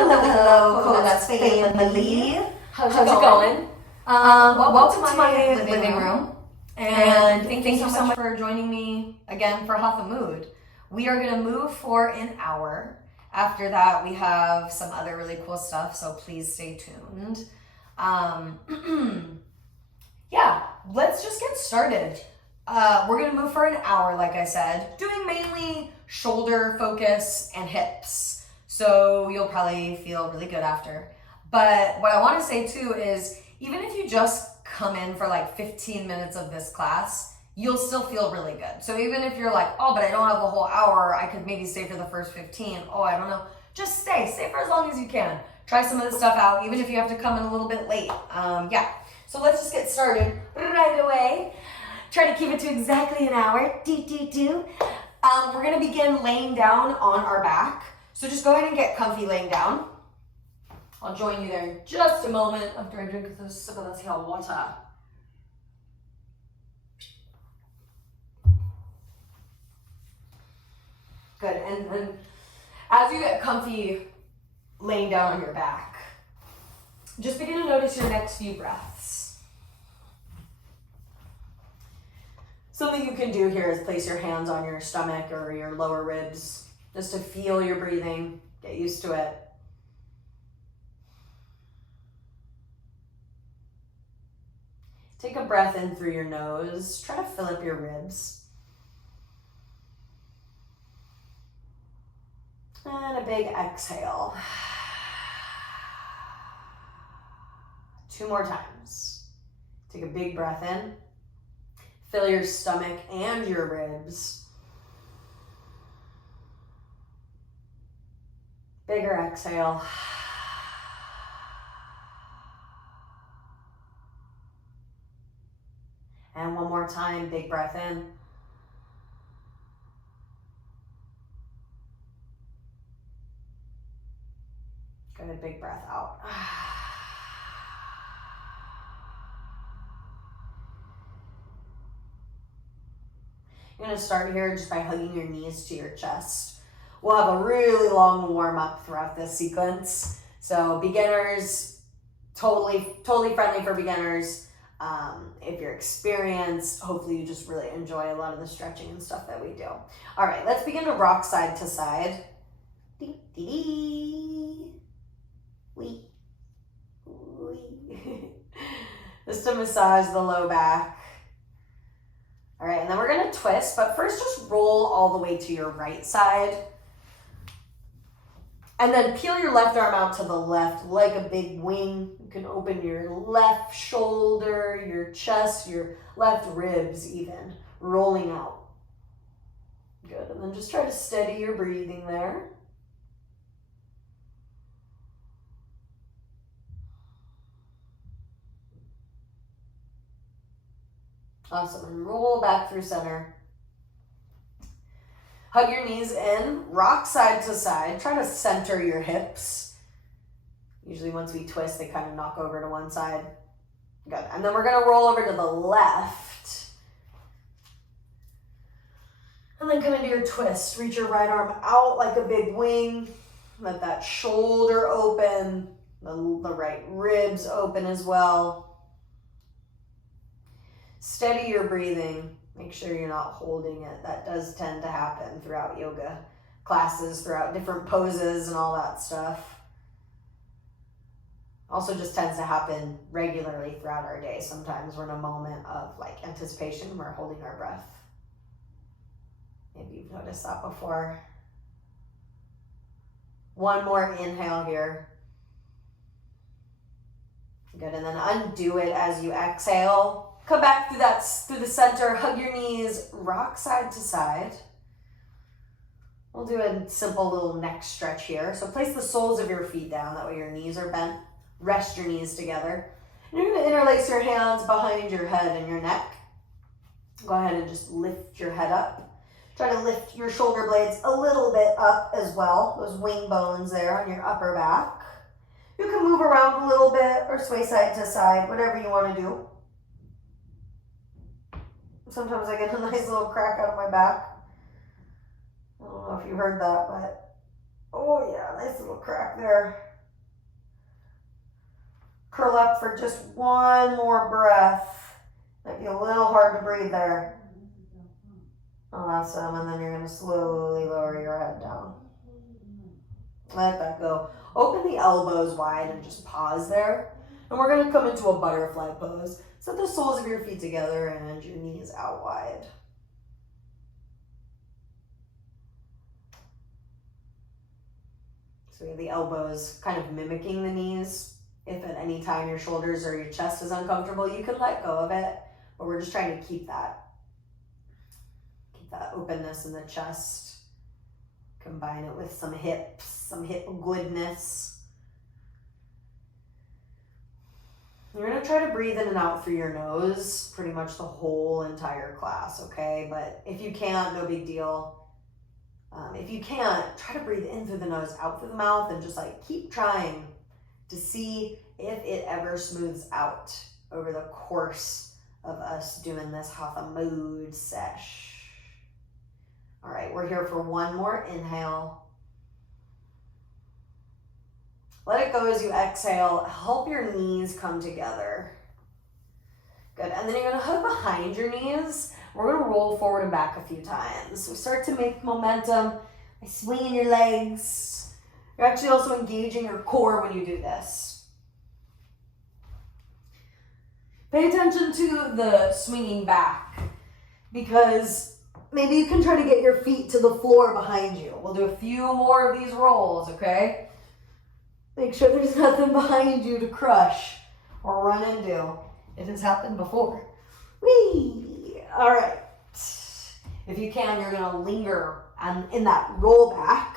Hello, Colas family. How's it going? Welcome to my living room. And thank you so much for joining me again for Hatha Mood. We are going to move for an hour. After that, we have some other really cool stuff, so please stay tuned. Yeah, let's just get started. We're going to move for an hour, like I said, doing mainly shoulder focus and hips. So you'll probably feel really good after. But what I want to say too is, even if you just come in for like 15 minutes of this class, you'll still feel really good. So even if you're like, oh, but I don't have a whole hour, I could maybe stay for the first 15. Oh, I don't know. Just stay for as long as you can. Try some of the stuff out, even if you have to come in a little bit late. Yeah, so let's just get started right away. Try to keep it to exactly an hour. We're gonna begin laying down on our back. So just go ahead and get comfy laying down. I'll join you there in just a moment after I drink this sip of this hot water. Good, and then as you get comfy laying down on your back, just begin to notice your next few breaths. Something you can do here is place your hands on your stomach or your lower ribs, just to feel your breathing, get used to it. Take a breath in through your nose, try to fill up your ribs. And a big exhale. 2 more times. Take a big breath in. Fill your stomach and your ribs. Bigger exhale. And 1 more time, big breath in. Good, big breath out. You're going to start here just by hugging your knees to your chest. We'll have a really long warm up throughout this sequence. So beginners, totally friendly for beginners. If you're experienced, hopefully you just really enjoy a lot of the stretching and stuff that we do. All right, let's begin to rock side to side. Just to massage the low back. All right, and then we're gonna twist, but first just roll all the way to your right side. And then peel your left arm out to the left like a big wing. You can open your left shoulder, your chest, your left ribs even, rolling out. Good, and then just try to steady your breathing there. Awesome, and roll back through center. Hug your knees in, rock side to side. Try to center your hips. Usually once we twist, they kind of knock over to one side. Good, and then we're gonna roll over to the left. And then come into your twist. Reach your right arm out like a big wing. Let that shoulder open, the right ribs open as well. Steady your breathing. Make sure you're not holding it. That does tend to happen throughout yoga classes, throughout different poses and all that stuff. Also just tends to happen regularly throughout our day. Sometimes we're in a moment of like anticipation, we're holding our breath. Maybe you've noticed that before. 1 more inhale here. Good, and then undo it as you exhale. Come back through the center, hug your knees, rock side to side. We'll do a simple little neck stretch here. So place the soles of your feet down, that way your knees are bent. Rest your knees together. And you're gonna interlace your hands behind your head and your neck. Go ahead and just lift your head up. Try to lift your shoulder blades a little bit up as well. Those wing bones there on your upper back. You can move around a little bit or sway side to side, whatever you wanna do. Sometimes I get a nice little crack out of my back. I don't know if you heard that, but oh yeah, nice little crack there. curl up for just one more breath. Might be a little hard to breathe there. Awesome, and then you're gonna slowly lower your head down. Let that go. Open the elbows wide and just pause there. And we're gonna come into a butterfly pose. Set the soles of your feet together and your knees out wide. So we have the elbows kind of mimicking the knees. If at any time your shoulders or your chest is uncomfortable, you can let go of it. But we're just trying to keep that openness in the chest. Combine it with some hips, some hip goodness. You're gonna try to breathe in and out through your nose pretty much the whole entire class, okay? But if you can't, no big deal. If you can't, try to breathe in through the nose, out through the mouth, and just like keep trying to see if it ever smooths out over the course of us doing this Hatha mood sesh. All right, we're here for one more inhale. Let it go as you exhale. Help your knees come together. Good, and then you're gonna hug behind your knees. We're gonna roll forward and back a few times. So start to make momentum by swinging your legs. You're actually also engaging your core when you do this. Pay attention to the swinging back, because maybe you can try to get your feet to the floor behind you. We'll do a few more of these rolls, okay? Make sure there's nothing behind you to crush or run into. It has happened before. Whee! All right. If you can, you're gonna linger in that roll back.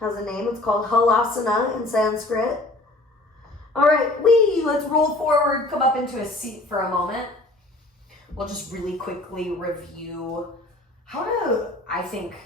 Has a name, it's called Halasana in Sanskrit. All right, let's roll forward, come up into a seat for a moment. We'll just really quickly review how to, I think,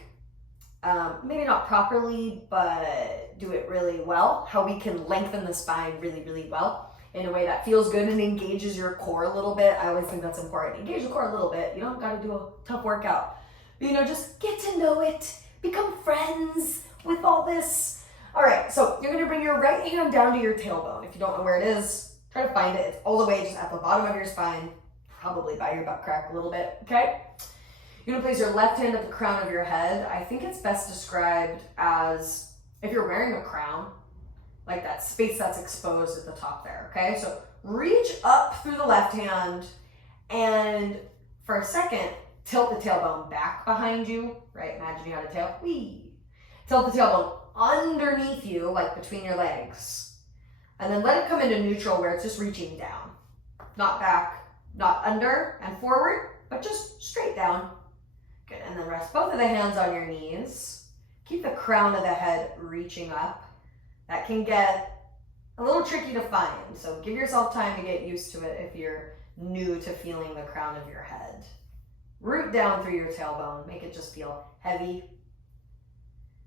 maybe not properly, but do it really well. How we can lengthen the spine really, really well in a way that feels good and engages your core a little bit. I always think that's important. Engage the core a little bit. You don't got to do a tough workout. But, just get to know it. Become friends with all this. All right, so you're going to bring your right hand down to your tailbone. If you don't know where it is, try to find it. It's all the way just at the bottom of your spine, probably by your butt crack a little bit, okay? You're gonna place your left hand at the crown of your head. I think it's best described as if you're wearing a crown, like that space that's exposed at the top there, okay? So reach up through the left hand, and for a second, tilt the tailbone back behind you, right? Imagine you had a tail, Tilt the tailbone underneath you, like between your legs. And then let it come into neutral where it's just reaching down. Not back, not under and forward, but just straight down. Good, and then rest both of the hands on your knees. Keep the crown of the head reaching up. That can get a little tricky to find, so give yourself time to get used to it if you're new to feeling the crown of your head. Root down through your tailbone, make it just feel heavy.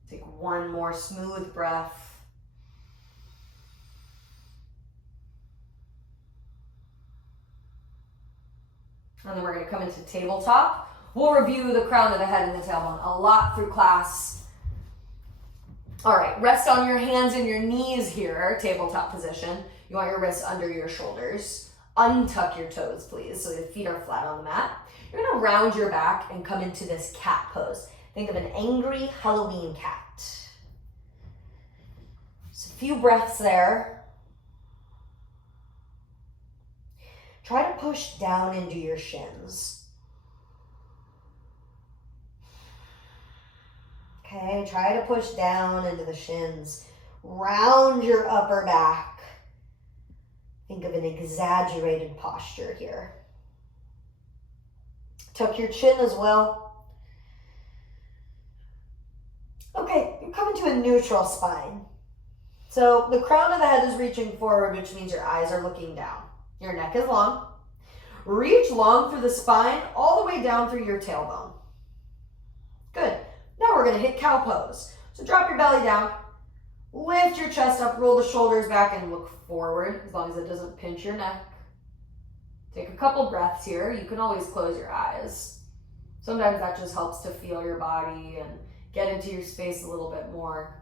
Take one more smooth breath. And then we're going to come into tabletop. We'll review the crown of the head and the tailbone a lot through class. All right, rest on your hands and your knees here, tabletop position. You want your wrists under your shoulders. Untuck your toes, please, so the feet are flat on the mat. You're going to round your back and come into this cat pose. Think of an angry Halloween cat. Just a few breaths there. Try to push down into your shins. Okay, try to push down into the shins. Round your upper back. Think of an exaggerated posture here. Tuck your chin as well. Okay, you're coming to a neutral spine. So the crown of the head is reaching forward, which means your eyes are looking down. Your neck is long. Reach long through the spine, all the way down through your tailbone. Good. Now we're going to hit cow pose. So drop your belly down, lift your chest up, roll the shoulders back, and look forward, as long as it doesn't pinch your neck. Take a couple breaths here. You can always close your eyes. Sometimes that just helps to feel your body and get into your space a little bit more.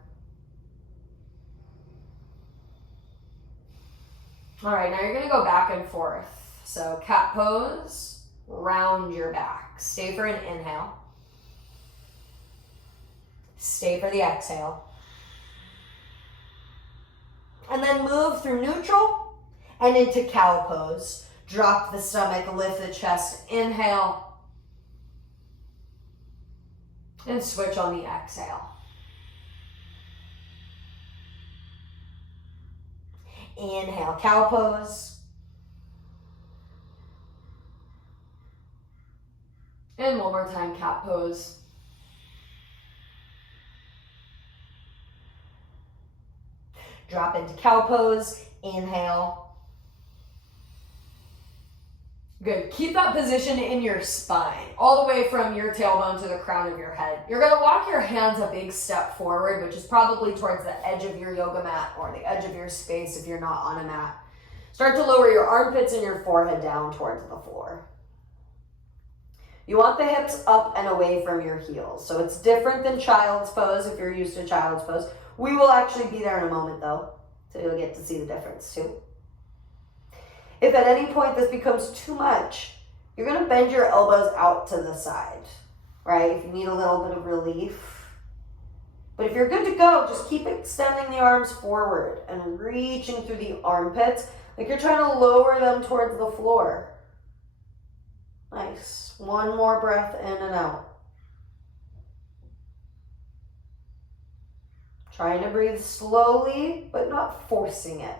All right, now you're gonna go back and forth. So cat pose, round your back. Stay for an inhale. Stay for the exhale. And then move through neutral and into cow pose. Drop the stomach, lift the chest, inhale. And switch on the exhale. Inhale, cow pose. And one more time, cat pose. Drop into cow pose, inhale. Good, keep that position in your spine, all the way from your tailbone to the crown of your head. You're gonna walk your hands a big step forward, which is probably towards the edge of your yoga mat or the edge of your space if you're not on a mat. Start to lower your armpits and your forehead down towards the floor. You want the hips up and away from your heels. So it's different than child's pose if you're used to child's pose. We will actually be there in a moment though, so you'll get to see the difference too. If at any point this becomes too much, you're gonna bend your elbows out to the side, right? If you need a little bit of relief. But if you're good to go, just keep extending the arms forward and reaching through the armpits like you're trying to lower them towards the floor. Nice. One more breath in and out. Trying to breathe slowly, but not forcing it.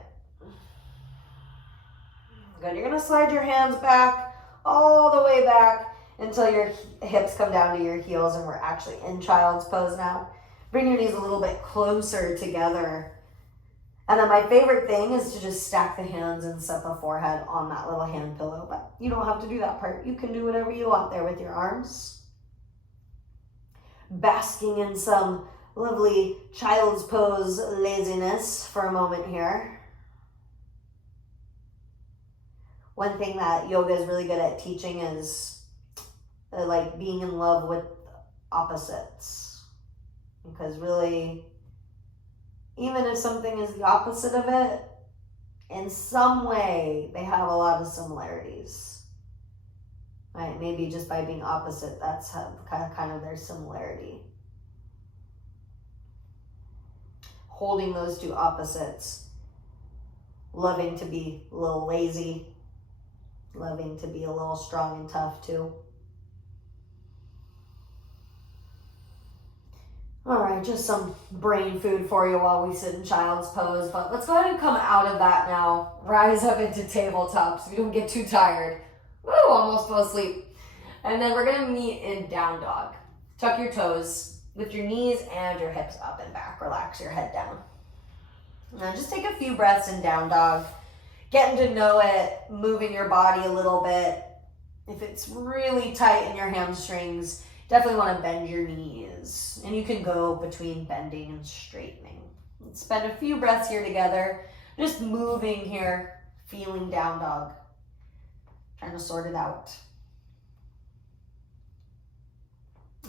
Good. You're going to slide your hands back, all the way back until your hips come down to your heels and we're actually in child's pose now. Bring your knees a little bit closer together. And then my favorite thing is to just stack the hands and set the forehead on that little hand pillow. But you don't have to do that part. You can do whatever you want there with your arms. Basking in some lovely child's pose laziness for a moment here. One thing that yoga is really good at teaching is like being in love with opposites. Because really, even if something is the opposite of it, in some way, they have a lot of similarities. Right? Maybe just by being opposite, that's kind of their similarity. Holding those two opposites. Loving to be a little lazy. Loving to be a little strong and tough too. All right, just some brain food for you while we sit in child's pose. But let's go ahead and come out of that now. Rise up into tabletop so you don't get too tired. Woo, almost fell asleep. And then we're gonna meet in down dog. Tuck your toes, lift your knees and your hips up and back. Relax your head down. Now just take a few breaths in down dog. Getting to know it, moving your body a little bit. If it's really tight in your hamstrings, definitely want to bend your knees. And you can go between bending and straightening. Let's spend a few breaths here together. Just moving here, feeling down dog. Trying to sort it out.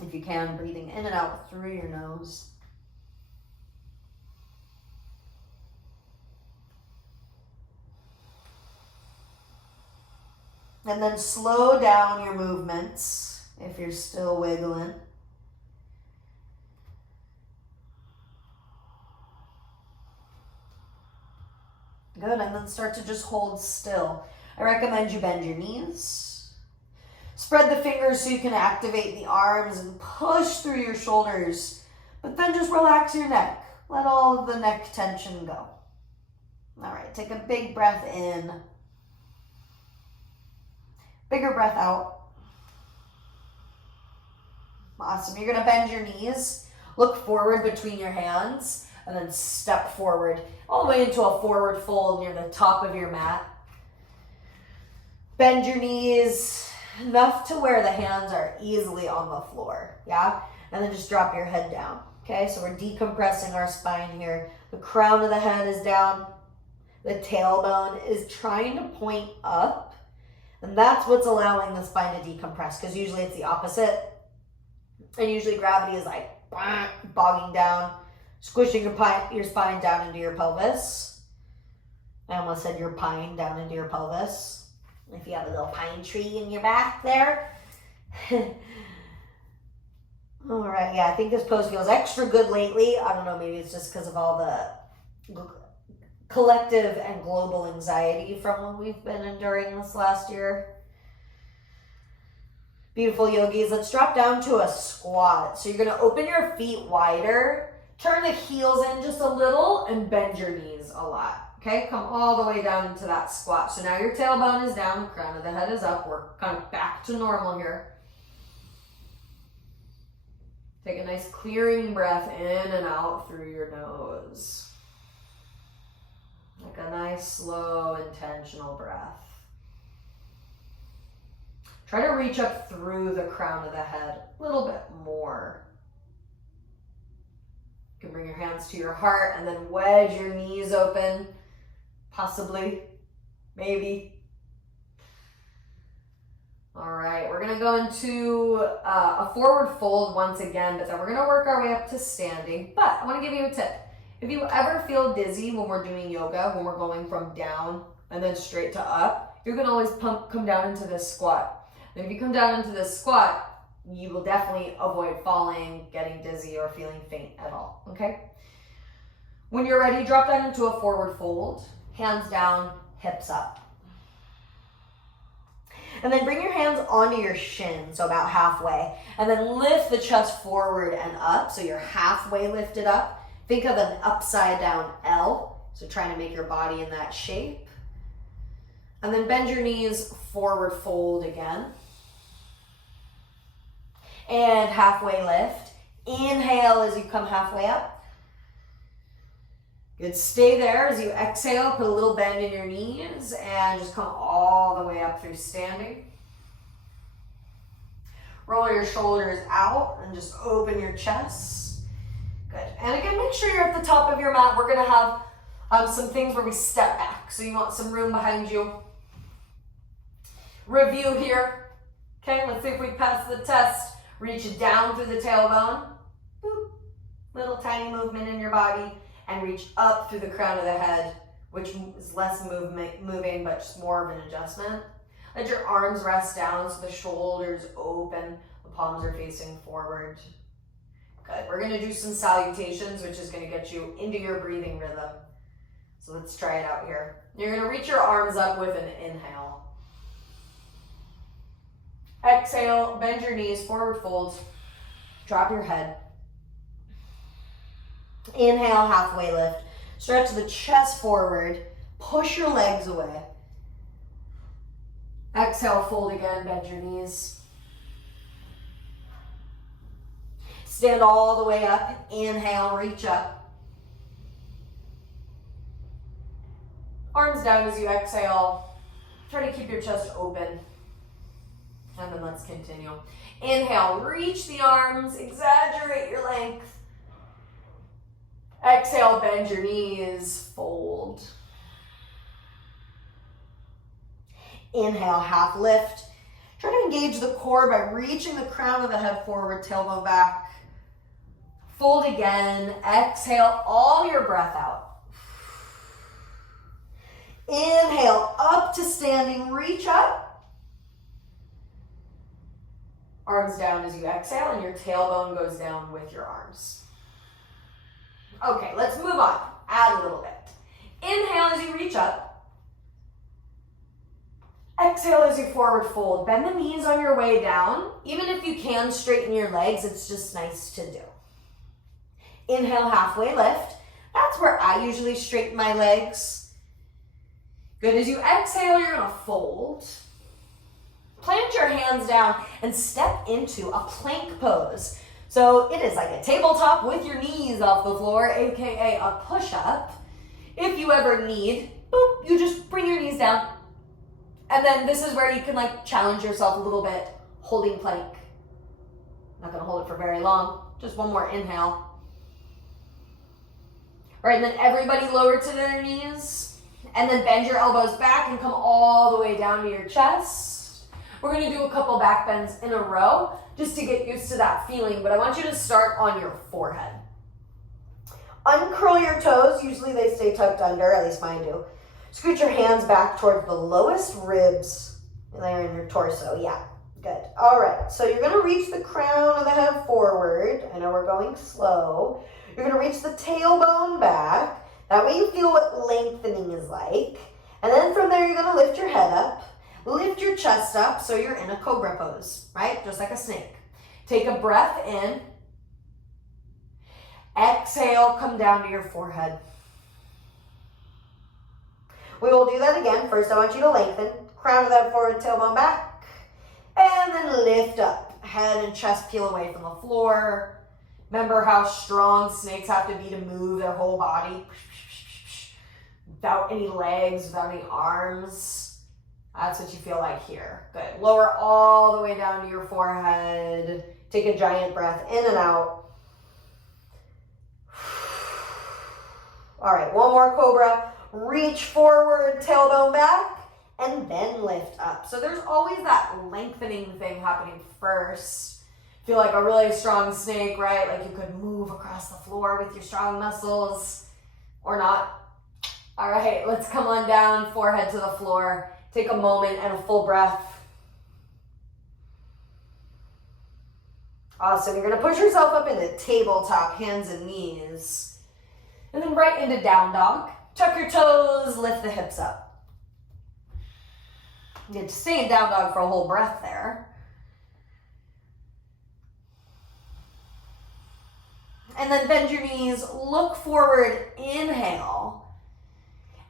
If you can, breathing in and out through your nose. And then slow down your movements if you're still wiggling. Good, and then start to just hold still. I recommend you bend your knees. Spread the fingers so you can activate the arms and push through your shoulders. But then just relax your neck. Let all of the neck tension go. All right, take a big breath in. Bigger breath out. Awesome. You're going to bend your knees, look forward between your hands, and then step forward all the way into a forward fold near the top of your mat. Bend your knees enough to where the hands are easily on the floor, yeah? And then just drop your head down, okay? So we're decompressing our spine here. The crown of the head is down. The tailbone is trying to point up. And that's what's allowing the spine to decompress, because usually it's the opposite. And usually gravity is like bogging down, squishing your spine down into your pelvis. I almost said your pine down into your pelvis. If you have a little pine tree in your back there. All right, yeah, I think this pose feels extra good lately. I don't know, maybe it's just because of all the collective and global anxiety from what we've been enduring this last year. Beautiful yogis, let's drop down to a squat. So you're gonna open your feet wider, turn the heels in just a little, and bend your knees a lot. Okay, come all the way down into that squat. So now your tailbone is down, crown of the head is up. We're kind of back to normal here. Take a nice clearing breath in and out through your nose. Like a nice, slow, intentional breath. Try to reach up through the crown of the head a little bit more. You can bring your hands to your heart and then wedge your knees open. Possibly, maybe. All right, we're gonna go into a forward fold once again, but then we're gonna work our way up to standing. But I wanna give you a tip. If you ever feel dizzy when we're doing yoga, when we're going from down and then straight to up, you're gonna always come down into this squat. And if you come down into this squat, you will definitely avoid falling, getting dizzy, or feeling faint at all, okay? When you're ready, drop down into a forward fold. Hands down, hips up. And then bring your hands onto your shins, so about halfway. And then lift the chest forward and up, so you're halfway lifted up. Think of an upside down L, so trying to make your body in that shape. And then bend your knees, forward fold again. And halfway lift. Inhale as you come halfway up. Good, stay there as you exhale, put a little bend in your knees and just come all the way up through standing. Roll your shoulders out and just open your chest. Good, and again, make sure you're at the top of your mat. We're gonna have some things where we step back, so you want some room behind you. Review here. Okay, let's see if we pass the test. Reach down through the tailbone. Boop. Little tiny movement in your body. And reach up through the crown of the head, which is less moving, but just more of an adjustment. Let your arms rest down so the shoulders open, the palms are facing forward. Good, we're gonna do some salutations, which is gonna get you into your breathing rhythm. So let's try it out here. You're gonna reach your arms up with an inhale. Exhale, bend your knees, forward fold, drop your head. Inhale, halfway lift. Stretch the chest forward. Push your legs away. Exhale, fold again, bend your knees. Stand all the way up. Inhale, reach up. Arms down as you exhale. Try to keep your chest open. And then let's continue. Inhale, reach the arms, exaggerate your length. Exhale, bend your knees, fold. Inhale, half lift. Try to engage the core by reaching the crown of the head forward, tailbone back. Fold again. Exhale all your breath out. Inhale, up to standing, reach up. Arms down as you exhale, and your tailbone goes down with your arms. Okay, let's move on. Add a little bit. Inhale as you reach up. Exhale as you forward fold. Bend the knees on your way down. Even if you can straighten your legs, it's just nice to do. Inhale, halfway lift. That's where I usually straighten my legs. Good, as you exhale, you're gonna fold. Plant your hands down and step into a plank pose. So it is like a tabletop with your knees off the floor, AKA a push-up. If you ever need, boop, you just bring your knees down. And then this is where you can like challenge yourself a little bit, holding plank. Not gonna hold it for very long, just one more inhale. All right, and then everybody lower to their knees. And then bend your elbows back and come all the way down to your chest. We're gonna do a couple back bends in a row just to get used to that feeling, but I want you to start on your forehead. Uncurl your toes, usually they stay tucked under, at least mine do. Scoot your hands back towards the lowest ribs there in your torso. Yeah, good. All right, so you're gonna reach the crown of the head forward. I know we're going slow. You're gonna reach the tailbone back. That way you feel what lengthening is like. And then from there, you're gonna lift your head up, lift your chest up so you're in a cobra pose, right? Just like a snake. Take a breath in. Exhale, come down to your forehead. We will do that again. First, I want you to lengthen. Crown of the head forward, tailbone back. And then lift up. Head and chest peel away from the floor. Remember how strong snakes have to be to move their whole body. Without any legs, without any arms. That's what you feel like here. Good. Lower all the way down to your forehead. Take a giant breath in and out. All right, one more cobra. Reach forward, tailbone back, and then lift up. So there's always that lengthening thing happening first. Feel like a really strong snake, right? Like you could move across the floor with your strong muscles or not. All right, let's come on down, forehead to the floor. Take a moment and a full breath. Awesome, you're gonna push yourself up into tabletop, hands and knees. And then right into down dog. Tuck your toes, lift the hips up. You get to stay in down dog for a whole breath there. And then bend your knees, look forward, inhale.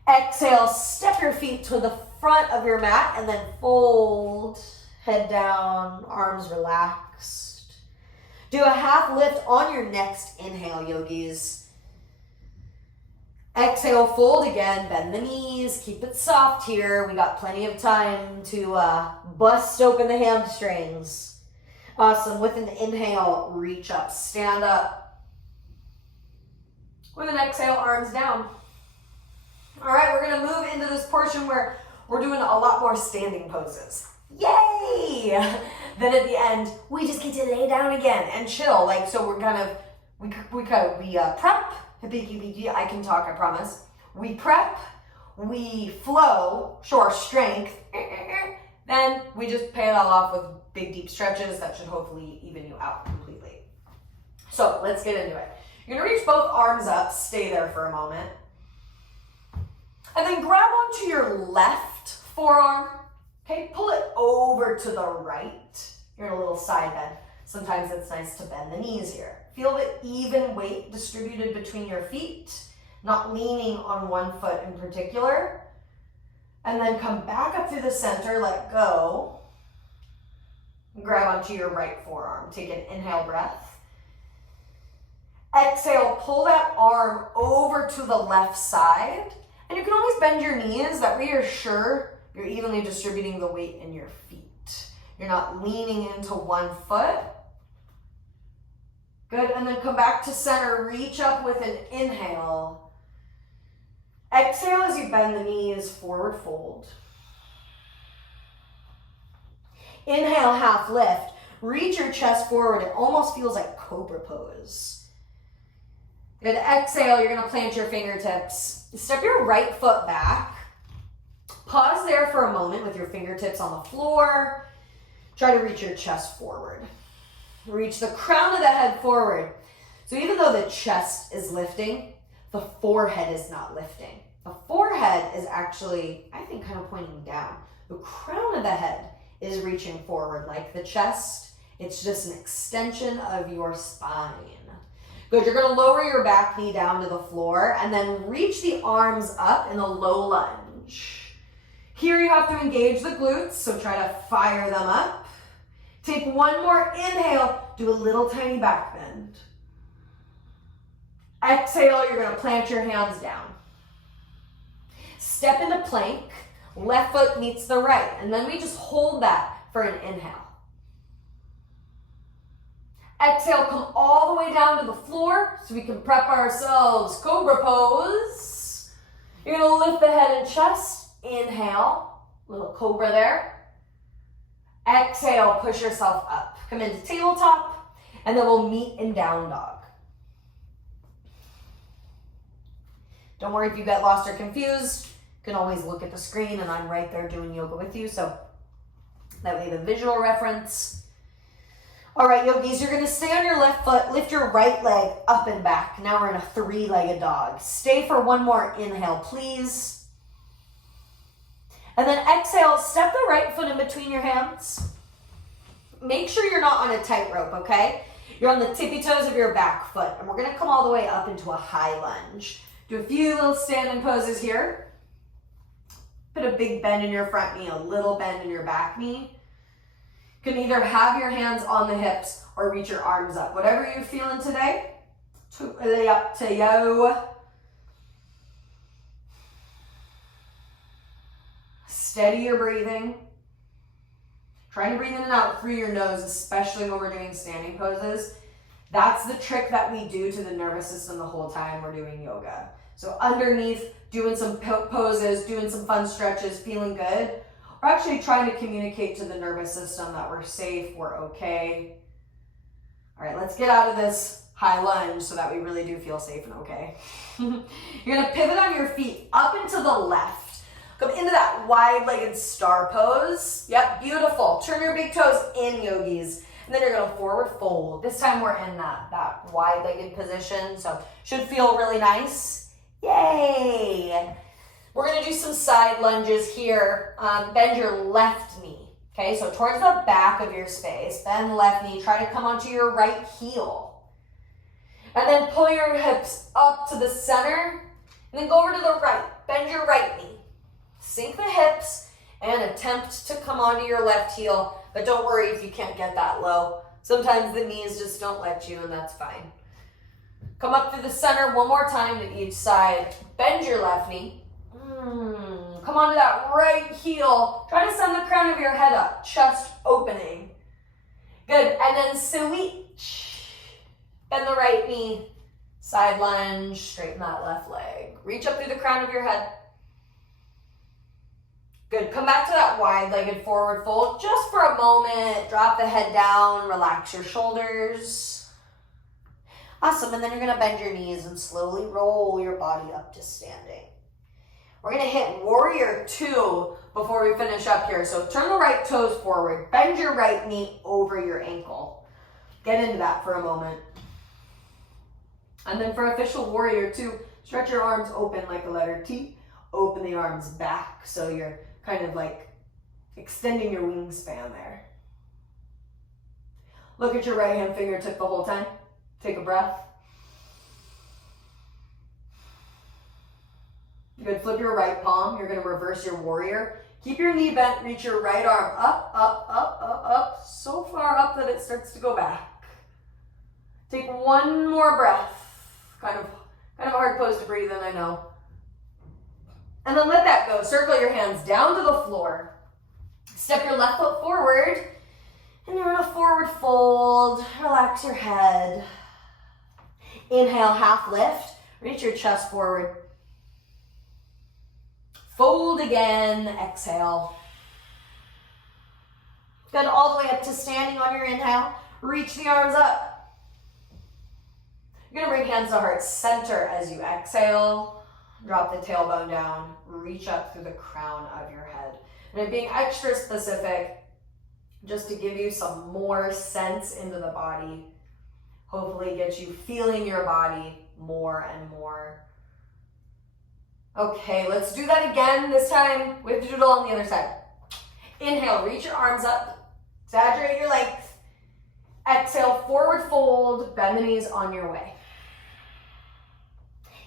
Exhale, step your feet to the front of your mat and then fold, head down, arms relaxed. Do a half lift on your next inhale, yogis. Exhale, fold again, bend the knees, keep it soft here. We got plenty of time to bust open the hamstrings. Awesome, with an inhale, reach up, stand up. With an exhale, arms down. All right, we're gonna move into this portion where we're doing a lot more standing poses. Yay! Then at the end, we just get to lay down again and chill. Like, so we're kind of, we prep. I can talk, I promise. We prep, we flow, show our strength, then we just pay it all off with big deep stretches that should hopefully even you out completely. So let's get into it. You're gonna reach both arms up, stay there for a moment. And then grab onto your left forearm, okay? Pull it over to the right. You're in a little side bend. Sometimes it's nice to bend the knees here. Feel the even weight distributed between your feet, not leaning on one foot in particular. And then come back up through the center, let go. Grab onto your right forearm. Take an inhale breath. Exhale, pull that arm over to the left side. And you can always bend your knees, that way you're sure you're evenly distributing the weight in your feet. You're not leaning into one foot. Good, and then come back to center, reach up with an inhale. Exhale as you bend the knees, forward fold. Inhale, half lift. Reach your chest forward, it almost feels like cobra pose. Good, exhale, you're gonna plant your fingertips. Step your right foot back. Pause there for a moment with your fingertips on the floor. Try to reach your chest forward. Reach the crown of the head forward. So even though the chest is lifting, the forehead is not lifting. The forehead is actually, I think, kind of pointing down. The crown of the head is reaching forward like the chest. It's just an extension of your spine. Good, you're gonna lower your back knee down to the floor and then reach the arms up in a low lunge. Here you have to engage the glutes, so try to fire them up. Take one more inhale, do a little tiny back bend. Exhale, you're gonna plant your hands down. Step into plank, left foot meets the right, and then we just hold that for an inhale. Exhale, come all the way down to the floor so we can prep ourselves. Cobra pose. You're gonna lift the head and chest. Inhale, little cobra there. Exhale, push yourself up. Come into tabletop, and then we'll meet in down dog. Don't worry if you get lost or confused. You can always look at the screen and I'm right there doing yoga with you, so that way the visual reference. All right, yogis, you're gonna stay on your left foot, lift your right leg up and back. Now we're in a 3-legged dog. Stay for one more inhale, please. And then exhale, step the right foot in between your hands. Make sure you're not on a tightrope, okay? You're on the tippy toes of your back foot, and we're gonna come all the way up into a high lunge. Do a few little standing poses here. Put a big bend in your front knee, a little bend in your back knee. You can either have your hands on the hips or reach your arms up. Whatever you're feeling today, totally up to you. Steady your breathing. Trying to breathe in and out through your nose, especially when we're doing standing poses. That's the trick that we do to the nervous system the whole time we're doing yoga. So underneath, doing some poses, doing some fun stretches, feeling good. We're actually trying to communicate to the nervous system that we're safe, we're okay. All right, let's get out of this high lunge so that we really do feel safe and okay. You're gonna pivot on your feet up and to the left. Come into that wide-legged star pose. Yep, beautiful. Turn your big toes in, yogis. And then you're gonna forward fold. This time we're in that wide-legged position, so should feel really nice. Yay! We're gonna do some side lunges here. Bend your left knee, okay? So towards the back of your space, bend the left knee, try to come onto your right heel. And then pull your hips up to the center, and then go over to the right. Bend your right knee. Sink the hips, and attempt to come onto your left heel, but don't worry if you can't get that low. Sometimes the knees just don't let you, and that's fine. Come up through the center one more time to each side. Bend your left knee. Come onto that right heel. Try to send the crown of your head up, chest opening. Good, and then switch. Bend the right knee, side lunge, straighten that left leg. Reach up through the crown of your head. Good, come back to that wide-legged forward fold just for a moment. Drop the head down, relax your shoulders. Awesome, and then you're gonna bend your knees and slowly roll your body up to standing. We're gonna hit warrior 2 before we finish up here. So turn the right toes forward, bend your right knee over your ankle. Get into that for a moment. And then for official warrior 2, stretch your arms open like the letter T. Open the arms back so you're kind of like extending your wingspan there. Look at your right hand fingertip the whole time. Take a breath. Good, flip your right palm. You're gonna reverse your warrior. Keep your knee bent, reach your right arm up, up, up, up, up, so far up that it starts to go back. Take one more breath. Kind of a hard pose to breathe in, I know. And then let that go. Circle your hands down to the floor. Step your left foot forward, and you're in a forward fold. Relax your head. Inhale, half lift. Reach your chest forward. Fold again, exhale. Good, all the way up to standing on your inhale. Reach the arms up. You're gonna bring hands to heart center as you exhale. Drop the tailbone down. Reach up through the crown of your head. And I'm being extra specific just to give you some more sense into the body. Hopefully get you feeling your body more and more. Okay, let's do that again. This time we have to do it all on the other side. Inhale, reach your arms up. Exaggerate your length. Exhale, forward fold. Bend the knees on your way.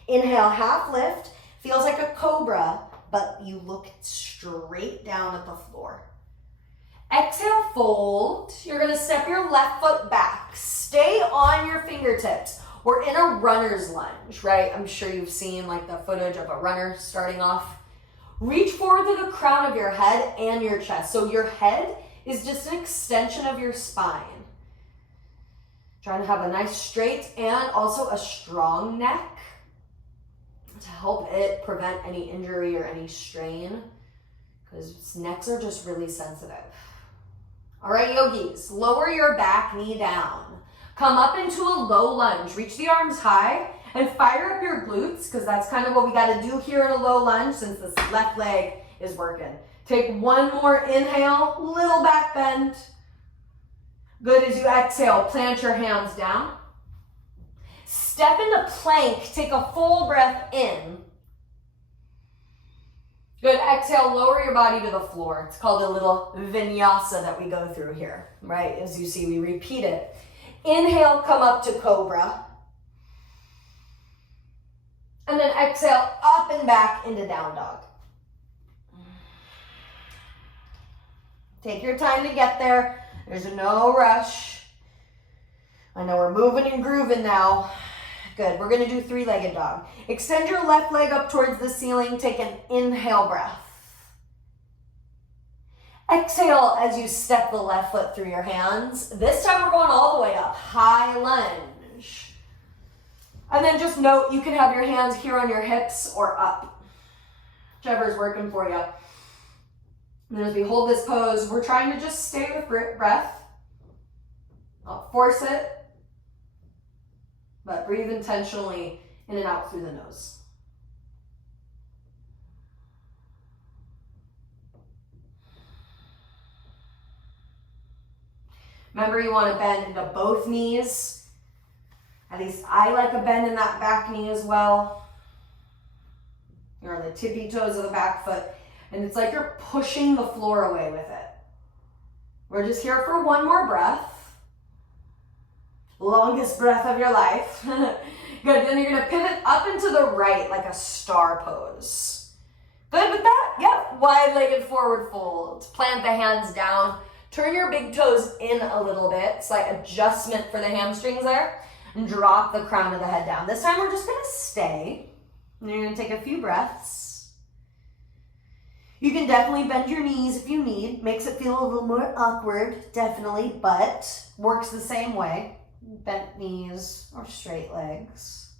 Inhale, half lift. Feels like a cobra, but you look straight down at the floor. Exhale, fold. You're gonna step your left foot back. Stay on your fingertips. We're in a runner's lunge, right? I'm sure you've seen like the footage of a runner starting off. Reach forward to the crown of your head and your chest. So your head is just an extension of your spine. Trying to have a nice straight and also a strong neck to help it prevent any injury or any strain, because necks are just really sensitive. All right, yogis, lower your back knee down. Come up into a low lunge. Reach the arms high and fire up your glutes because that's kind of what we got to do here in a low lunge since this left leg is working. Take one more inhale, little back bend. Good. As you exhale, plant your hands down. Step into plank, take a full breath in. Good, exhale, lower your body to the floor. It's called a little vinyasa that we go through here, right? As you see, we repeat it. Inhale, come up to cobra. And then exhale, up and back into down dog. Take your time to get there. There's no rush. I know we're moving and grooving now. Good, we're gonna do three-legged dog. Extend your left leg up towards the ceiling. Take an inhale breath. Exhale as you step the left foot through your hands. This time we're going all the way up, high lunge. And then just note, you can have your hands here on your hips or up, whichever is working for you. And then as we hold this pose, we're trying to just stay with breath. Don't force it, but breathe intentionally in and out through the nose. Remember, you want to bend into both knees. At least I like a bend in that back knee as well. You're on the tippy toes of the back foot. And it's like you're pushing the floor away with it. We're just here for one more breath. Longest breath of your life. Good, then you're gonna pivot up and to the right like a star pose. Good with that? Yep, wide-legged forward fold. Plant the hands down. Turn your big toes in a little bit. Slight adjustment for the hamstrings there. And drop the crown of the head down. This time we're just gonna stay. And you're gonna take a few breaths. You can definitely bend your knees if you need. Makes it feel a little more awkward, definitely, but works the same way. Bent knees or straight legs.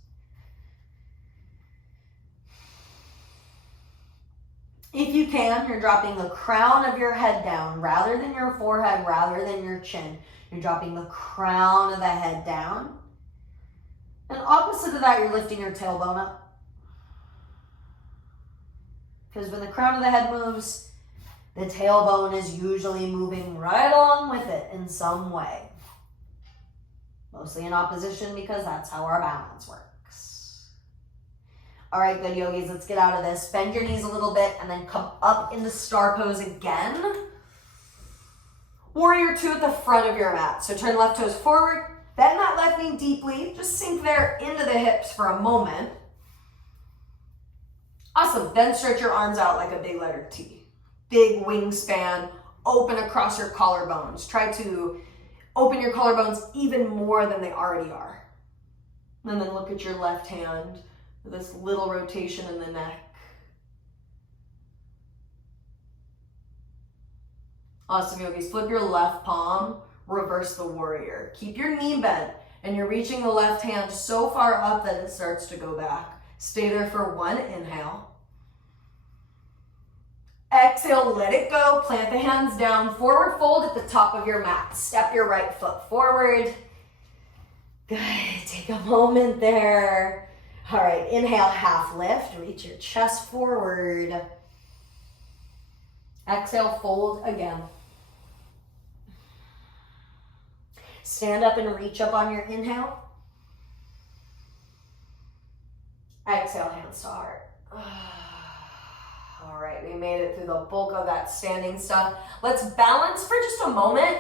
If you can, you're dropping the crown of your head down rather than your forehead, rather than your chin. You're dropping the crown of the head down. And opposite of that, you're lifting your tailbone up. Because when the crown of the head moves, the tailbone is usually moving right along with it in some way. Mostly in opposition because that's how our balance works. All right, good yogis, let's get out of this. Bend your knees a little bit and then come up into star pose again. Warrior two at the front of your mat. So turn left toes forward. Bend that left knee deeply. Just sink there into the hips for a moment. Awesome. Then stretch your arms out like a big letter T. Big wingspan. Open across your collarbones. Try to open your collarbones even more than they already are. And then look at your left hand. This little rotation in the neck. Awesome, yogis. Flip your left palm. Reverse the warrior. Keep your knee bent and you're reaching the left hand so far up that it starts to go back. Stay there for one inhale. Exhale, let it go. Plant the hands down. Forward fold at the top of your mat. Step your right foot forward. Good. Take a moment there. All right, inhale, half lift. Reach your chest forward. Exhale, fold again. Stand up and reach up on your inhale. Exhale, hands to heart. All right, we made it through the bulk of that standing stuff. Let's balance for just a moment.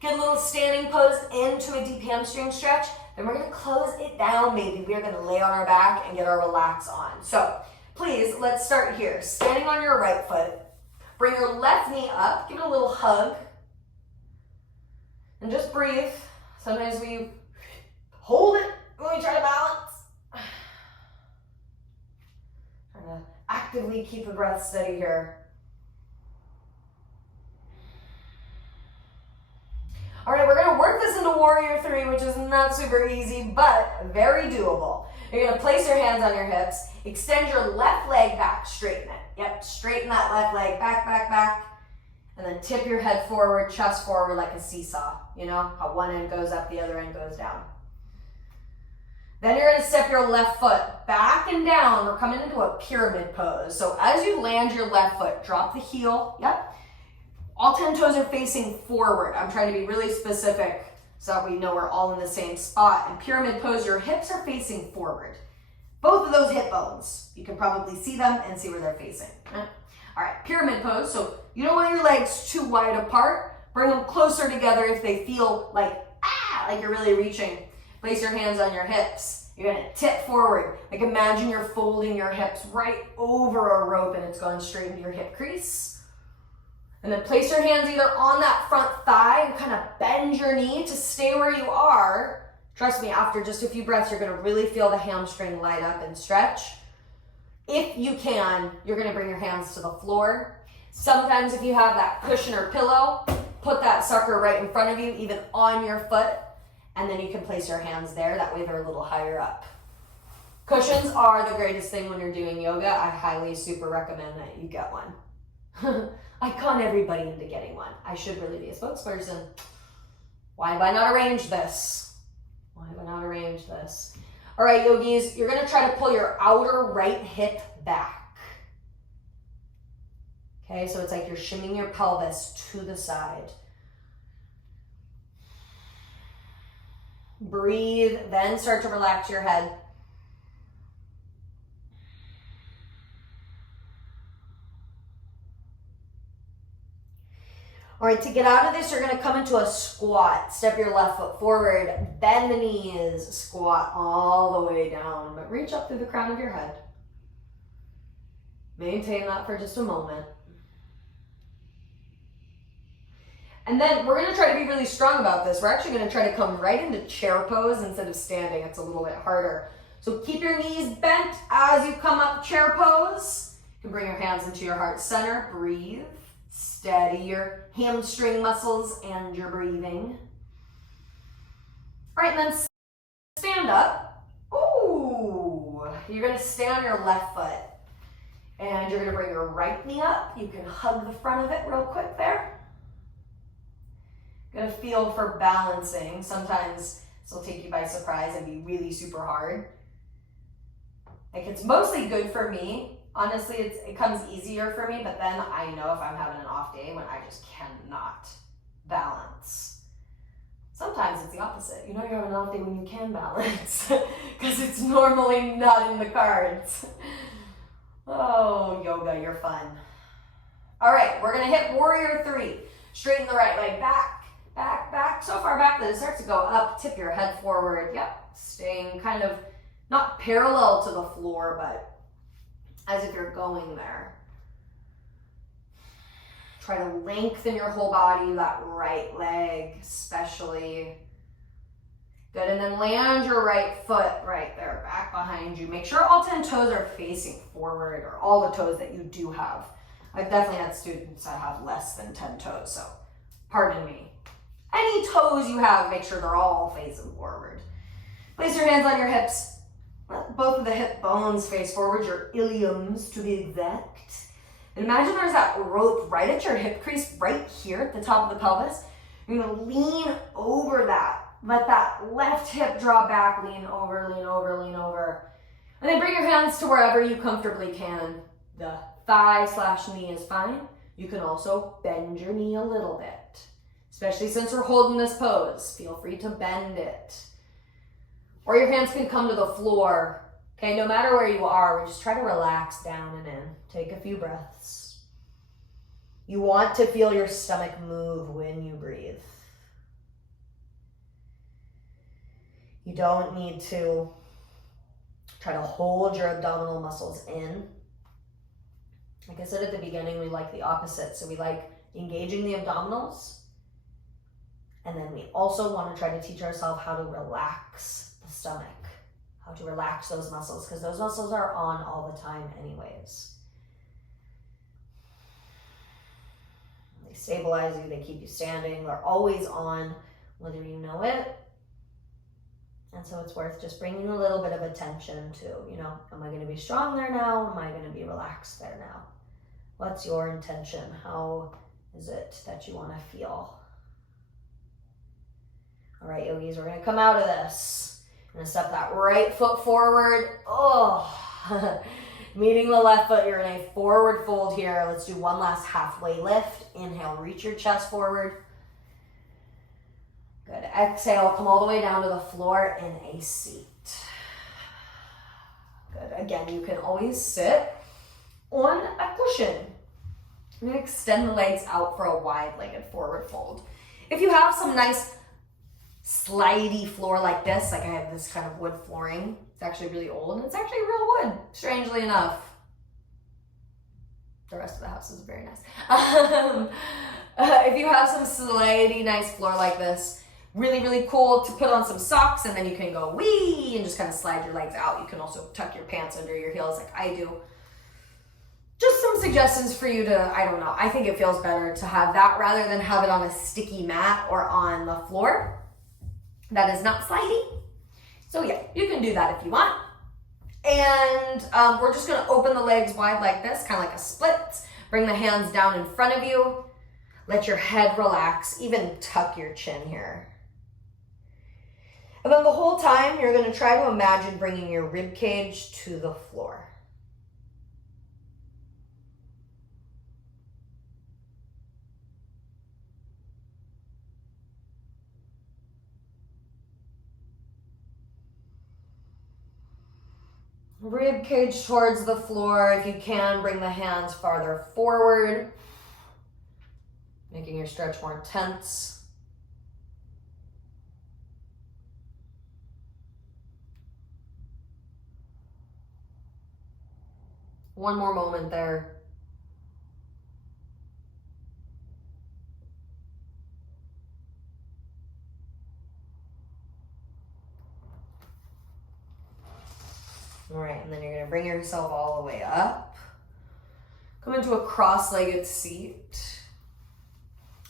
Get a little standing pose into a deep hamstring stretch. Then we're gonna close it down, maybe. We are gonna lay on our back and get our relax on. So please, let's start here. Standing on your right foot. Bring your left knee up, give it a little hug. And just breathe. Sometimes we hold it when we try to balance. Trying to actively keep the breath steady here. All right, we're gonna work this into Warrior 3, which is not super easy, but very doable. You're gonna place your hands on your hips, extend your left leg back, straighten it. Yep, straighten that left leg back, back, back. And then tip your head forward, chest forward like a seesaw. You know, how one end goes up, the other end goes down. Then you're gonna step your left foot back and down. We're coming into a pyramid pose. So as you land your left foot, drop the heel, yep. All 10 toes are facing forward. I'm trying to be really specific so that we know we're all in the same spot. In pyramid pose, your hips are facing forward. Both of those hip bones, you can probably see them and see where they're facing. All right, pyramid pose. So you don't want your legs too wide apart. Bring them closer together if they feel like you're really reaching. Place your hands on your hips. You're gonna tip forward. Like imagine you're folding your hips right over a rope and it's going straight into your hip crease. And then place your hands either on that front thigh and kind of bend your knee to stay where you are. Trust me, after just a few breaths, you're gonna really feel the hamstring light up and stretch. If you can, you're gonna bring your hands to the floor. Sometimes if you have that cushion or pillow, put that sucker right in front of you, even on your foot, and then you can place your hands there. That way they're a little higher up. Cushions are the greatest thing when you're doing yoga. I highly super recommend that you get one. I con everybody into getting one. I should really be a spokesperson. Why have I not arranged this? Why have I not arranged this? All right, yogis, you're gonna try to pull your outer right hip back. Okay, so it's like you're shimming your pelvis to the side. Breathe, then start to relax your head. All right, to get out of this, you're gonna come into a squat. Step your left foot forward, bend the knees, squat all the way down, but reach up through the crown of your head. Maintain that for just a moment. And then we're gonna try to be really strong about this. We're actually gonna try to come right into chair pose instead of standing. It's a little bit harder. So keep your knees bent as you come up chair pose. You can bring your hands into your heart center, breathe. Steady your hamstring muscles and your breathing. All right, and then stand up. Ooh, you're gonna stay on your left foot. And you're gonna bring your right knee up. You can hug the front of it real quick there. Gonna feel for balancing. Sometimes this will take you by surprise and be really super hard. Like it's mostly good for me. Honestly, it comes easier for me, but then I know if I'm having an off day when I just cannot balance. Sometimes it's the opposite. You know you're having an off day when you can balance because it's normally not in the cards. Oh, yoga, you're fun. All right, we're gonna hit warrior 3. Straighten the right leg back, back, back. So far back that it starts to go up. Tip your head forward. Yep, staying kind of not parallel to the floor, but as if you're going there. Try to lengthen your whole body, that right leg especially. Good, and then land your right foot right there, back behind you. Make sure all 10 toes are facing forward, or all the toes that you do have. I've definitely had students that have less than 10 toes, so pardon me. Any toes you have, make sure they're all facing forward. Place your hands on your hips. Let both of the hip bones face forward, your iliums to be exact. And imagine there's that rope right at your hip crease, right here at the top of the pelvis. You're gonna lean over that. Let that left hip draw back, lean over, lean over, lean over. And then bring your hands to wherever you comfortably can. The thigh/knee is fine. You can also bend your knee a little bit, especially since we're holding this pose. Feel free to bend it. Or your hands can come to the floor. Okay, no matter where you are, we just try to relax down and in. Take a few breaths. You want to feel your stomach move when you breathe. You don't need to try to hold your abdominal muscles in. Like I said at the beginning, we like the opposite. So we like engaging the abdominals. And then we also want to try to teach ourselves how to relax the stomach, how to relax those muscles, because those muscles are on all the time anyways. They stabilize you, they keep you standing, they're always on, whether you know it. And so it's worth just bringing a little bit of attention to, am I going to be strong there now? Am I going to be relaxed there now? What's your intention? How is it that you want to feel? All right, yogis, we're going to come out of this. We're gonna step that right foot forward. Oh, meeting the left foot, you're in a forward fold here. Let's do one last halfway lift. Inhale, reach your chest forward. Good. Exhale, come all the way down to the floor in a seat. Good. Again, you can always sit on a cushion. I'm gonna extend the legs out for a wide-legged forward fold. If you have some nice slidey floor like this, like I have this kind of wood flooring, it's actually really old and it's actually real wood, strangely enough. The rest of the house is very nice. If you have some slidey nice floor like this, really, really cool to put on some socks and then you can go wee and just kind of slide your legs out. You can also tuck your pants under your heels like I do. Just some suggestions for you to, I don't know, I think it feels better to have that rather than have it on a sticky mat or on the floor. That is not slidey. So yeah, you can do that if you want. And we're just gonna open the legs wide like this, kind of like a split. Bring the hands down in front of you. Let your head relax, even tuck your chin here. And then the whole time, you're gonna try to imagine bringing your rib cage to the floor. Rib cage towards the floor. If you can, bring the hands farther forward, making your stretch more intense. One more moment there. All right, and then you're gonna bring yourself all the way up. Come into a cross-legged seat.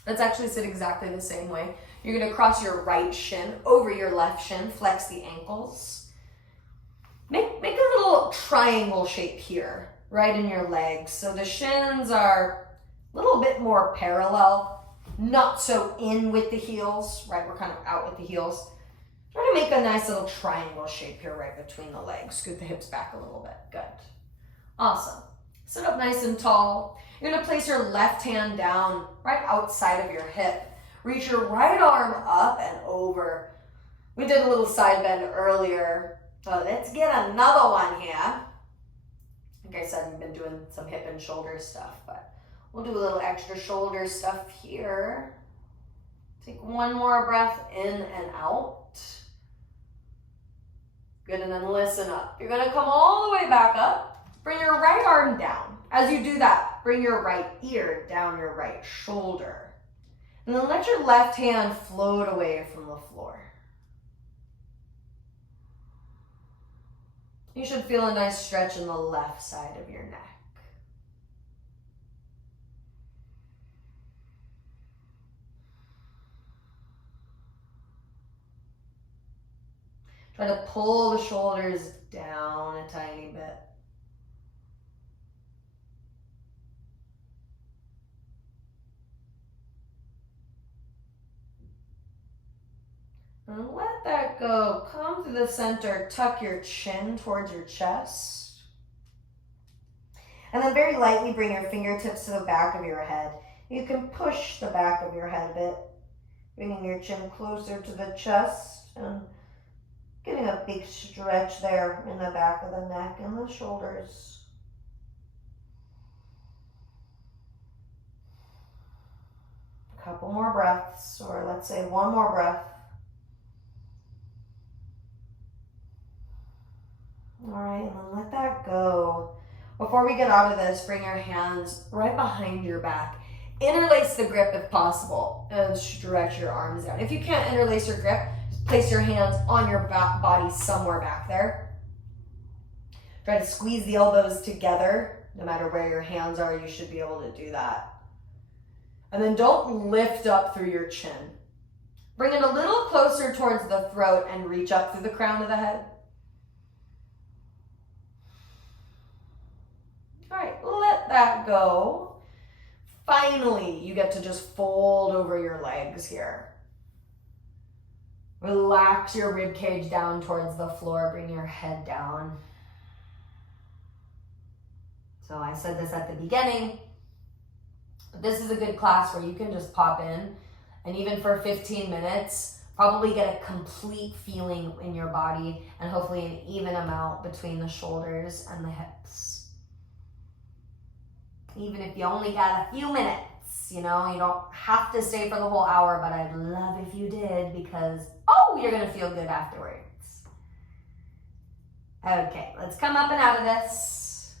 Let's actually sit exactly the same way. You're gonna cross your right shin over your left shin, flex the ankles. Make a little triangle shape here, right in your legs. So the shins are a little bit more parallel, not so in with the heels, right? We're kind of out with the heels. Try to make a nice little triangle shape here right between the legs. Scoot the hips back a little bit. Good. Awesome. Sit up nice and tall. You're going to place your left hand down right outside of your hip. Reach your right arm up and over. We did a little side bend earlier. So let's get another one here. Like I said, we've been doing some hip and shoulder stuff, but we'll do a little extra shoulder stuff here. Take one more breath in and out. Good, and then listen up. You're gonna come all the way back up. Bring your right arm down. As you do that, bring your right ear down your right shoulder. And then let your left hand float away from the floor. You should feel a nice stretch in the left side of your neck. Try to pull the shoulders down a tiny bit. And let that go. Come to the center, tuck your chin towards your chest. And then very lightly bring your fingertips to the back of your head. You can push the back of your head a bit, bringing your chin closer to the chest and getting a big stretch there in the back of the neck and the shoulders. A couple more breaths, or let's say one more breath. All right, and then let that go. Before we get out of this, bring your hands right behind your back. Interlace the grip if possible and stretch your arms down. If you can't interlace your grip, just place your hands on your back body somewhere back there. Try to squeeze the elbows together. No matter where your hands are, you should be able to do that. And then don't lift up through your chin. Bring it a little closer towards the throat and reach up through the crown of the head. All right, let that go. Finally, you get to just fold over your legs here. Relax your rib cage down towards the floor. Bring your head down. So I said this at the beginning, but this is a good class where you can just pop in and even for 15 minutes, probably get a complete feeling in your body and hopefully an even amount between the shoulders and the hips. Even if you only got a few minutes, you know, you don't have to stay for the whole hour, but I'd love if you did because, oh, you're gonna feel good afterwards. Okay, let's come up and out of this.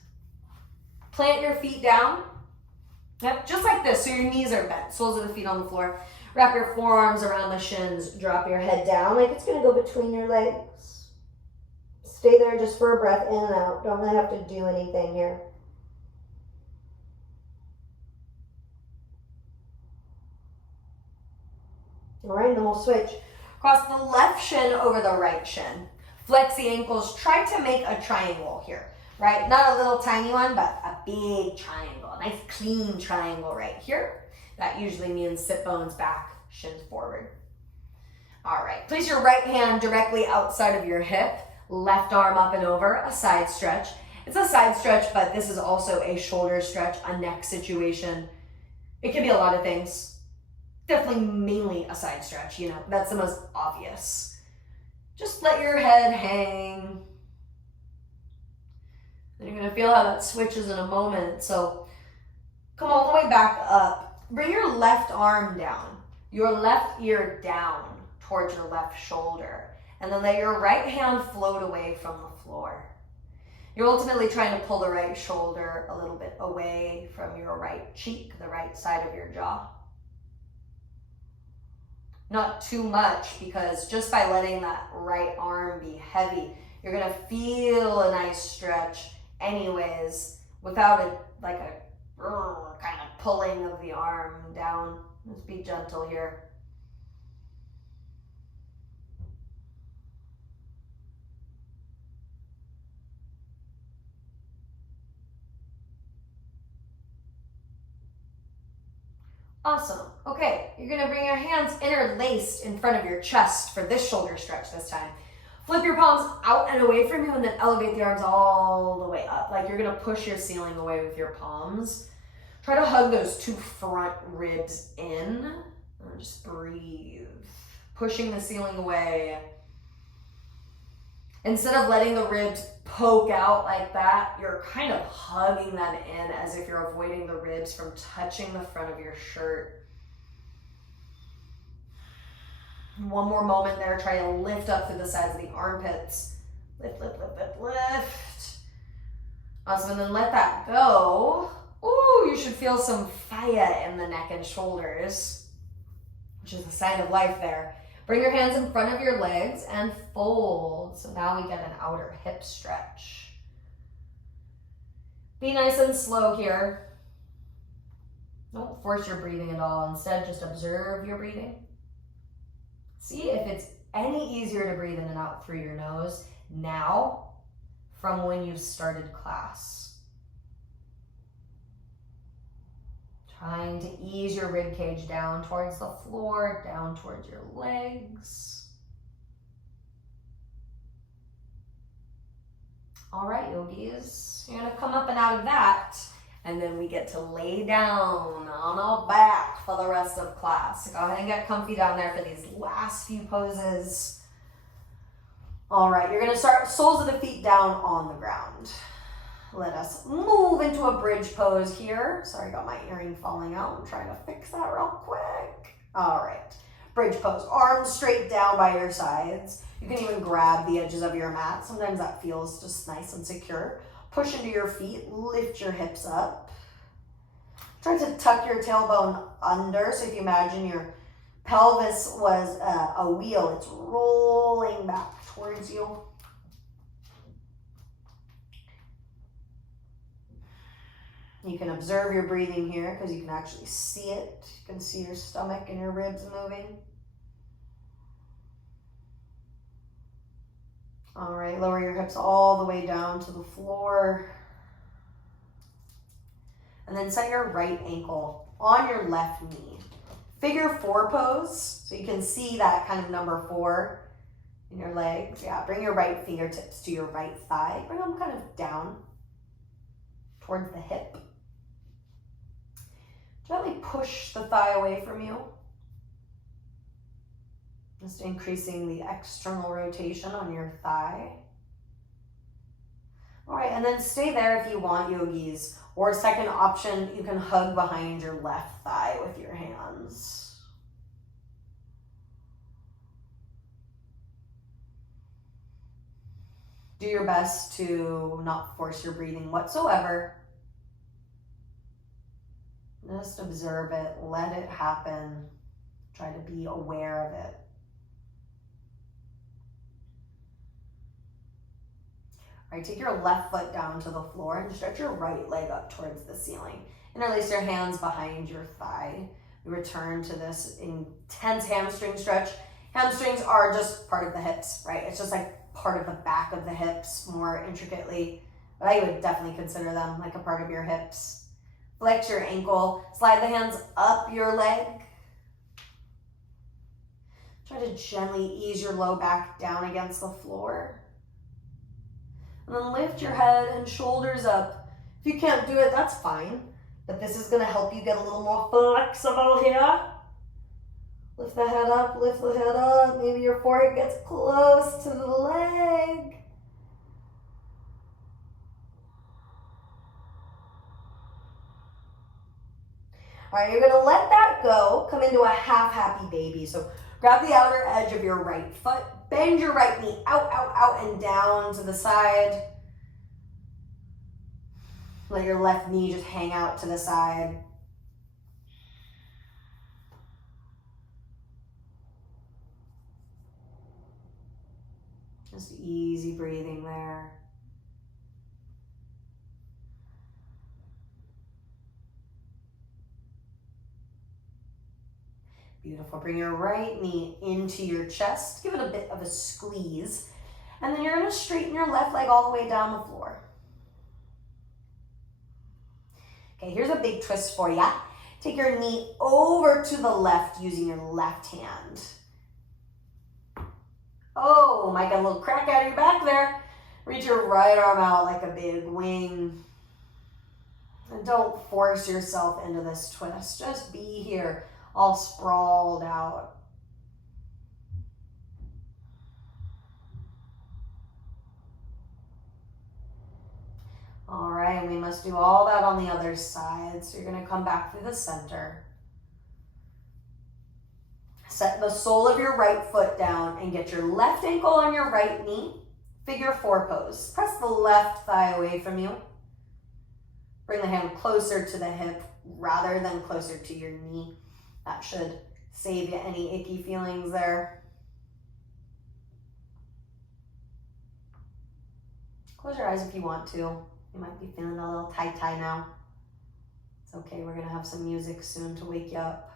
Plant your feet down. Yep, just like this, so your knees are bent, soles of the feet on the floor. Wrap your forearms around the shins, drop your head down like it's gonna go between your legs. Stay there just for a breath, in and out. Don't really have to do anything here. All right, then we'll switch. Cross the left shin over the right shin. Flex the ankles, try to make a triangle here, right? Not a little tiny one, but a big triangle, a nice clean triangle right here. That usually means sit bones back, shins forward. All right, place your right hand directly outside of your hip, left arm up and over, a side stretch. It's a side stretch, but this is also a shoulder stretch, a neck situation. It can be a lot of things. Definitely mainly a side stretch, you know, that's the most obvious. Just let your head hang. And you're gonna feel how that switches in a moment. So come all the way back up. Bring your left arm down, your left ear down towards your left shoulder, and then let your right hand float away from the floor. You're ultimately trying to pull the right shoulder a little bit away from your right cheek, the right side of your jaw. Not too much, because just by letting that right arm be heavy, you're gonna feel a nice stretch anyways, without like a kind of pulling of the arm down. Let's be gentle here. Awesome. Okay, you're gonna bring your hands interlaced in front of your chest for this shoulder stretch this time. Flip your palms out and away from you and then elevate the arms all the way up. Like you're gonna push your ceiling away with your palms. Try to hug those two front ribs in and just breathe. Pushing the ceiling away. Instead of letting the ribs poke out like that, you're kind of hugging them in as if you're avoiding the ribs from touching the front of your shirt. One more moment there. Try to lift up through the sides of the armpits. Lift, lift, lift, lift, lift. Awesome, and then let that go. Ooh, you should feel some fire in the neck and shoulders, which is a sign of life there. Bring your hands in front of your legs and fold. So now we get an outer hip stretch. Be nice and slow here. Don't force your breathing at all. Instead, just observe your breathing. See if it's any easier to breathe in and out through your nose now from when you started class. Trying to ease your rib cage down towards the floor, down towards your legs. All right, yogis, you're gonna come up and out of that, and then we get to lay down on our back for the rest of class. So go ahead and get comfy down there for these last few poses. All right, you're gonna start soles of the feet down on the ground. Let us move into a bridge pose here. Sorry, got my earring falling out. I'm trying to fix that real quick. All right, bridge pose. Arms straight down by your sides. You can even grab the edges of your mat. Sometimes that feels just nice and secure. Push into your feet, lift your hips up. Try to tuck your tailbone under. So if you imagine your pelvis was a wheel, it's rolling back towards you. You can observe your breathing here because you can actually see it. You can see your stomach and your ribs moving. All right, lower your hips all the way down to the floor. And then set your right ankle on your left knee. Figure 4 pose, so you can see that kind of number 4 in your legs. Yeah, bring your right fingertips to your right thigh. Bring them kind of down towards the hip. Gently push the thigh away from you. Just increasing the external rotation on your thigh. All right, and then stay there if you want, yogis. Or second option, you can hug behind your left thigh with your hands. Do your best to not force your breathing whatsoever. Just observe it, let it happen. Try to be aware of it. All right, take your left foot down to the floor and stretch your right leg up towards the ceiling. Interlace your hands behind your thigh. We return to this intense hamstring stretch. Hamstrings are just part of the hips, right? It's just like part of the back of the hips more intricately, but I would definitely consider them like a part of your hips. Flex your ankle, slide the hands up your leg. Try to gently ease your low back down against the floor. And then lift your head and shoulders up. If you can't do it, that's fine. But this is gonna help you get a little more flexible here. Lift the head up, lift the head up. Maybe your forehead gets close to the leg. All right, you're gonna let that go. Come into a half happy baby. So grab the outer edge of your right foot. Bend your right knee out, out, out, and down to the side. Let your left knee just hang out to the side. Just easy breathing there. Beautiful. Bring your right knee into your chest. Give it a bit of a squeeze. And then you're going to straighten your left leg all the way down the floor. Okay, here's a big twist for you. Take your knee over to the left using your left hand. Oh, might get a little crack out of your back there. Reach your right arm out like a big wing. And don't force yourself into this twist. Just be here, all sprawled out. All right, we must do all that on the other side. So you're going to come back through the center. Set the sole of your right foot down and get your left ankle on your right knee. Figure 4 pose. Press the left thigh away from you. Bring the hand closer to the hip rather than closer to your knee. That should save you any icky feelings there. Close your eyes if you want to. You might be feeling a little tie-tie now. It's okay, we're gonna have some music soon to wake you up.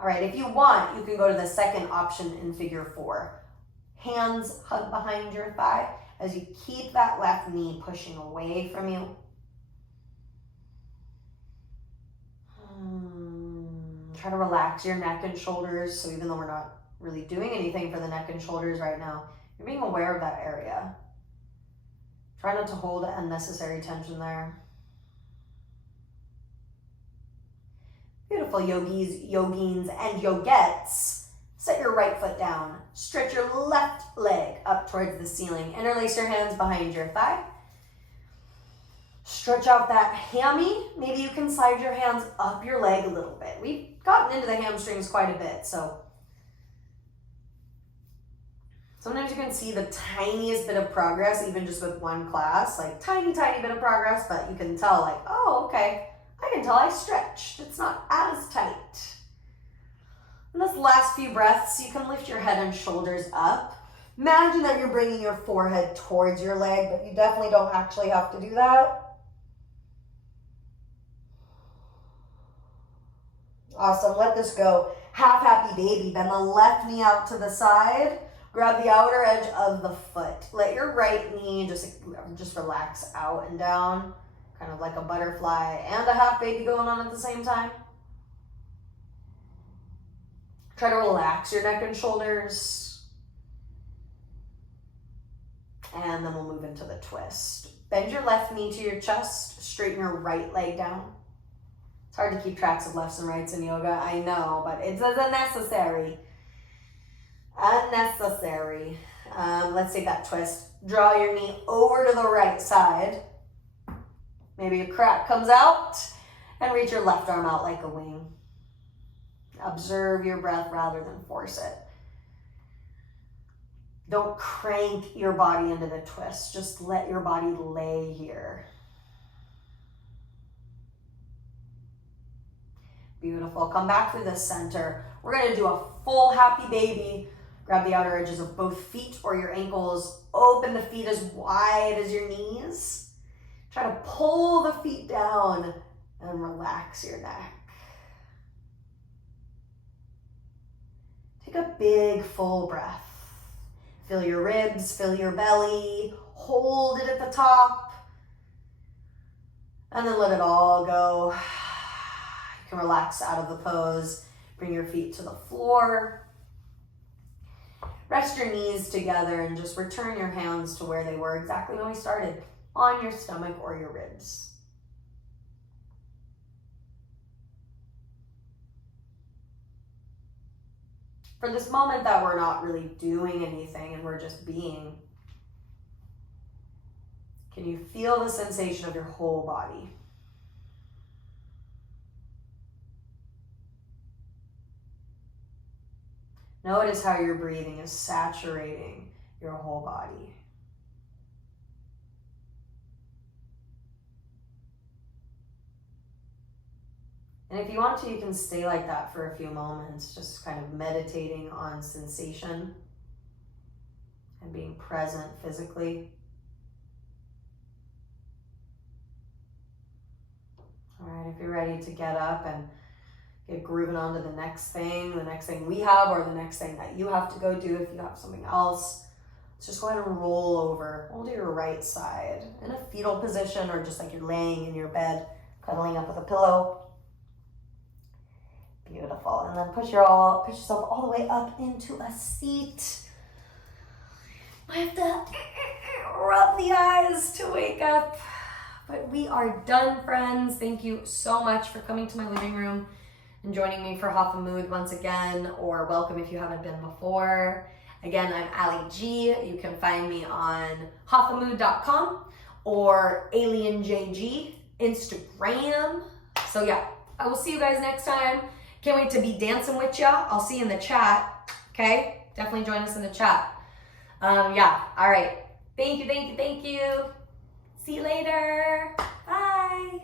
All right, if you want, you can go to the second option in figure 4. Hands hug behind your thigh as you keep that left knee pushing away from you. Try to relax your neck and shoulders. So even though we're not really doing anything for the neck and shoulders right now, you're being aware of that area. Try not to hold unnecessary tension there. Beautiful yogis, yogins, and yogettes. Set your right foot down. Stretch your left leg up towards the ceiling. Interlace your hands behind your thigh. Stretch out that hammy. Maybe you can slide your hands up your leg a little bit. We've gotten into the hamstrings quite a bit, so sometimes you can see the tiniest bit of progress, even just with one class, like tiny, tiny bit of progress, but you can tell like, oh, okay, I can tell I stretched. It's not as tight. In this last few breaths, you can lift your head and shoulders up. Imagine that you're bringing your forehead towards your leg, but you definitely don't actually have to do that. Awesome, let this go. Half happy baby. Bend the left knee out to the side. Grab the outer edge of the foot. Let your right knee just relax out and down, kind of like a butterfly and a half baby going on at the same time. Try to relax your neck and shoulders. And then we'll move into the twist. Bend your left knee to your chest, straighten your right leg down. It's hard to keep tracks of lefts and rights in yoga, I know, but it's unnecessary. Unnecessary. Let's take that twist. Draw your knee over to the right side. Maybe a crack comes out, and reach your left arm out like a wing. Observe your breath rather than force it. Don't crank your body into the twist. Just let your body lay here. Beautiful. Come back through the center. We're going to do a full happy baby. Grab the outer edges of both feet or your ankles. Open the feet as wide as your knees. Try to pull the feet down and relax your neck. Take a big full breath. Fill your ribs, fill your belly. Hold it at the top. And then let it all go. You can relax out of the pose. Bring your feet to the floor. Rest your knees together and just return your hands to where they were exactly when we started, on your stomach or your ribs. For this moment that we're not really doing anything and we're just being, can you feel the sensation of your whole body? Notice how your breathing is saturating your whole body. And if you want to, you can stay like that for a few moments, just kind of meditating on sensation and being present physically. All right, if you're ready to get up and get grooving on to the next thing we have, or the next thing that you have to go do if you have something else, let's just go ahead and roll over. Roll to your right side in a fetal position, or just like you're laying in your bed, cuddling up with a pillow. Beautiful. And then push yourself all the way up into a seat. I have to rub the eyes to wake up. But we are done, friends. Thank you so much for coming to my living room and joining me for Hatha Mood once again, or welcome if you haven't been before. Again, I'm Allie G. You can find me on hathamood.com or AlienJG Instagram. So yeah, I will see you guys next time. Can't wait to be dancing with ya. I'll see you in the chat. Okay? Definitely join us in the chat. Yeah. All right. Thank you. See you later. Bye.